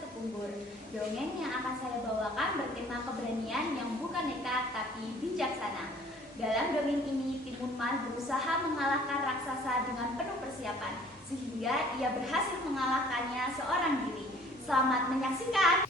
Tupumbur. Dongeng yang akan saya bawakan bertema keberanian yang bukan nekat tapi bijaksana. Dalam dongeng ini, Timunmas berusaha mengalahkan raksasa dengan penuh persiapan, sehingga ia berhasil mengalahkannya seorang diri. Selamat menyaksikan!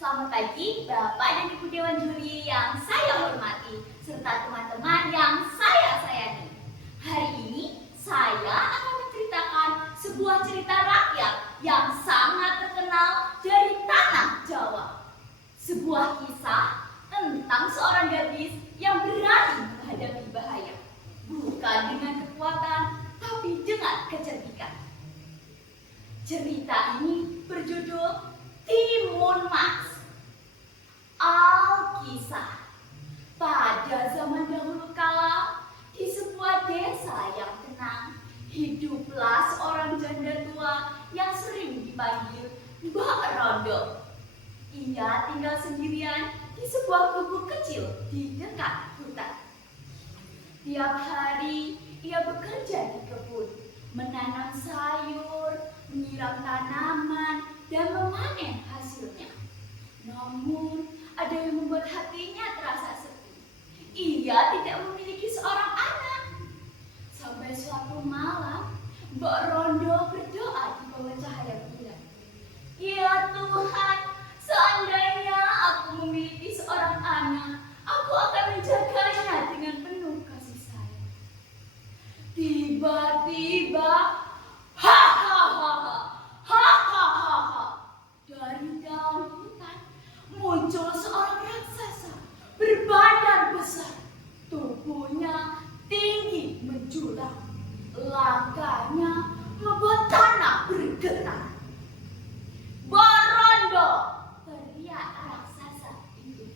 Selamat pagi Bapak dan Ibu Dewan Juri yang saya hormati, serta teman-teman yang saya sayangi. Hari ini saya akan menceritakan sebuah cerita rakyat yang sangat terkenal dari tanah Jawa. Sebuah kisah tentang seorang gadis yang berani menghadapi bahaya, bukan dengan kekuatan, tapi dengan kecerdikan. Cerita ini berjudul Timunmas. Alkisah. Pada zaman dahulu kala, di sebuah desa yang tenang, hiduplah seorang janda tua yang sering dipanggil Mbak Rondo. Ia tinggal sendirian di sebuah gubuk kecil di dekat hutan. Tiap hari ia bekerja di kebun, menanam sayur, menyiram tanaman, dan memanen hasilnya. Namun, ada yang membuat hatinya terasa sepi. Ia tidak memiliki seorang anak. Sampai suatu malam, Mbak Rondo berdoa di bawah cahaya bulan. Ya Tuhan, seandainya aku memiliki seorang anak, aku akan menjaganya dengan penuh kasih sayang. Tiba-tiba, dari dalam hutan muncul seorang raksasa berbadan besar, tubuhnya tinggi menjulang, langkahnya membuat tanah bergetar. Mbak Rondo, teriak raksasa itu.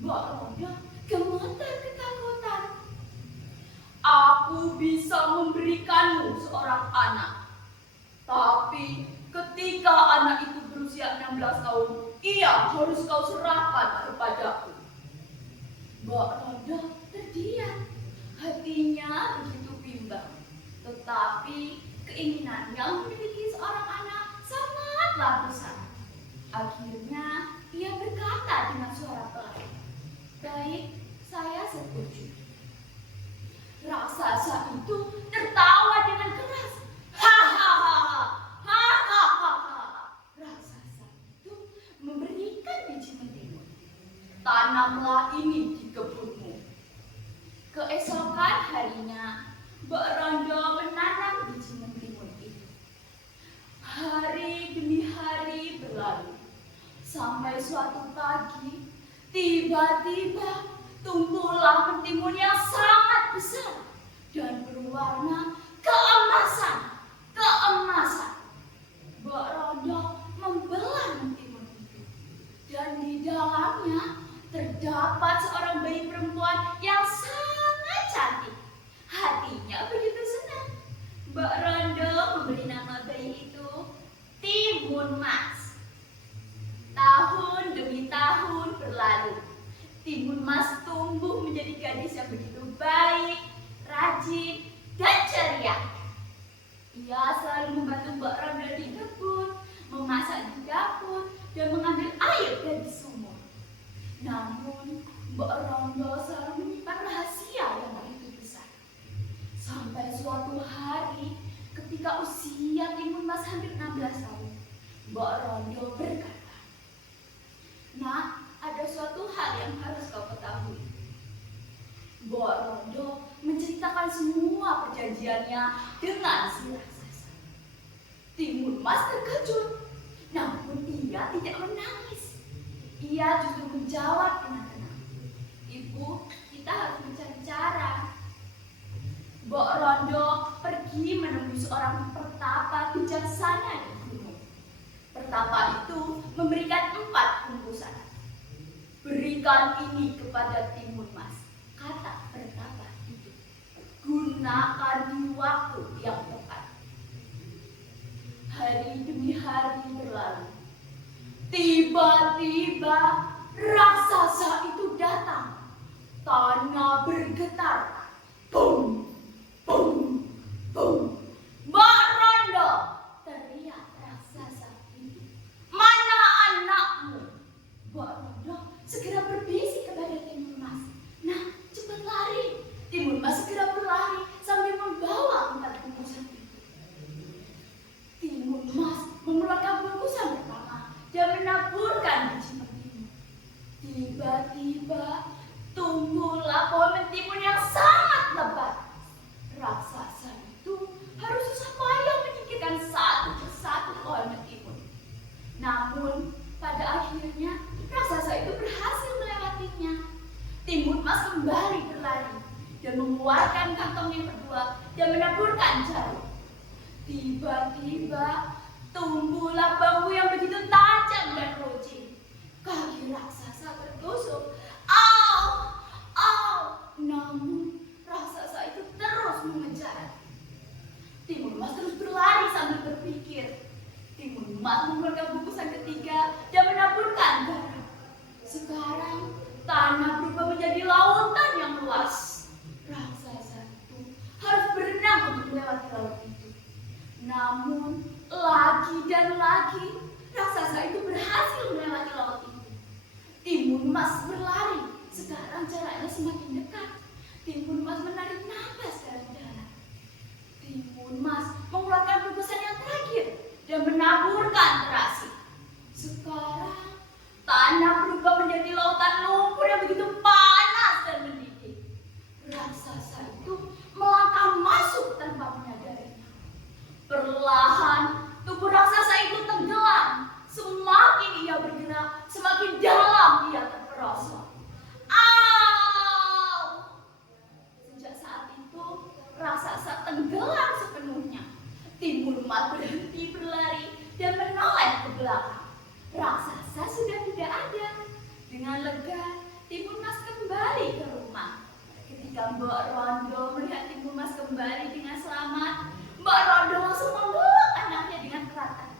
Mbak Rondo gemetar ketakutan. Aku bisa memberikanmu seorang anak, tapi ketika anak itu berusia 16 tahun, ia harus kau serahkan kepadaku. Mbak Rondo terdiam. Hatinya begitu bimbang. Tetapi keinginannya memiliki seorang anak sangatlah besar. Akhirnya ia berkata dengan suara pelan, "Baik, saya setuju." Raksasa itu tertawa dengan keras. Raksasa itu memberikan biji mentimun. Tanamlah ini di kebunmu. Keesokan harinya, Mbak Rondo menanam biji mentimun itu. Hari demi hari berlalu. Sampai suatu pagi, tiba-tiba tumbuhlah mentimun yang sangat besar dan berwarna keemasan. Mbak Rondo membelah mentimun itu, dan di dalamnya terdapat seorang bayi perempuan yang sangat cantik. Hatinya begitu senang. Mbak Rondo memberi nama bayi itu Timunmas. Tahun demi tahun berlalu. Timunmas tumbuh menjadi gadis yang begitu baik, rajin, dan ceria. Ia selalu membantu Mbak Rondo di kebun, memasak di dapur, dan mengambil air dari sumur. Namun, Mbak Rondo selalu menyimpan rahasia yang begitu besar. Sampai suatu hari, ketika usia Timunmas hampir 16 tahun, Mbak Rondo berkata, "Nak, ada suatu hal yang harus kau ketahui." Mbak Rondo menceritakan semua perjanjiannya dengan si raksasa. Timunmas terkejut, namun ia tidak menangis. Ia justru menjawab dengan tenang, "Ibu, kita harus mencari cara." Mbak Rondo pergi pergi menemui seorang pertapa bijaksana di gunung. Pertapa itu memberikan 4 bungkusan. "Berikan ini kepada Timun Mas," kata pertapa itu. "Gunakan di waktu yang tepat." Hari demi hari berlalu. Tiba-tiba raksasa itu datang. Tanah bergetar. Bum, bum, bum. "Mbak Rondo!" teriak raksasa itu. "Mana anakmu?" Mbak Rondo segera berbisik kepada Timun Mas. "Nah, cepat lari." Timun Mas segera berlari sambil membawa 4 bungkusan itu. Timun Mas mengeluarkan bungkusan pertama dan menaburkan biji mentimun. Tiba-tiba tumbuhlah pohon mentimun yang sangat lebat. Raksasa itu harus susah payah menyingkirkan satu persatu pohon mentimun. Namun pada akhirnya raksasa itu berhasil melewatinya. Timun Mas kembali berlari dan mengeluarkan kantong yang kedua dan menaburkan jarum. Tiba-tiba tumbuhlah bambu yang begitu tajam dan runcing. Kaki raksasa tertusuk. Au! Au! Namun raksasa itu terus mengejar. Timun Mas terus berlari sambil berpikir. Timun Mas mengeluarkan bungkusan ketiga dan menaburkan garam. Sekarang tanah berubah menjadi lautan yang luas. Raksasa itu harus berenang untuk melewati laut itu. Namun lagi dan lagi raksasa itu berhasil melewati laut itu. Timun Mas berlari. Sekarang jaraknya semakin dekat. Timun Mas menarik nafas dalam-dalam. Timun Mas mengeluarkan bungkusan yang terakhir dan menaburkan terasi. Sekarang tanah berubah menjadi lautan lumpur yang begitu panas dan mendidih. Raksasa itu melangkah masuk tanpa menyadarinya. Perlahan tubuh raksasa itu tenggelam. Semakin ia bergerak, semakin dalam ia terperosok. Au! Sejak saat itu raksasa tenggelam sepenuhnya. Timun Mas berhenti berlari dan menoleh ke belakang. Raksasa sudah tidak ada. Dengan lega, Timun Mas kembali ke rumah. Ketika Mbak Rondo melihat Timun Mas kembali dengan selamat, Mbak Rondo langsung memeluk anaknya dengan erat.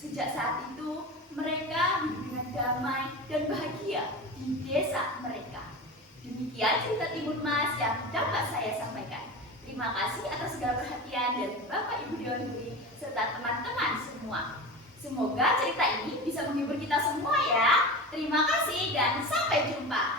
Sejak saat itu, mereka hidup dengan damai dan bahagia di desa mereka. Demikian cerita Timun Mas yang dapat saya sampaikan. Terima kasih atas segala perhatian dari Bapak Ibu Dewan Juri serta teman-teman semua. Semoga cerita ini bisa menghibur kita semua ya. Terima kasih dan sampai jumpa.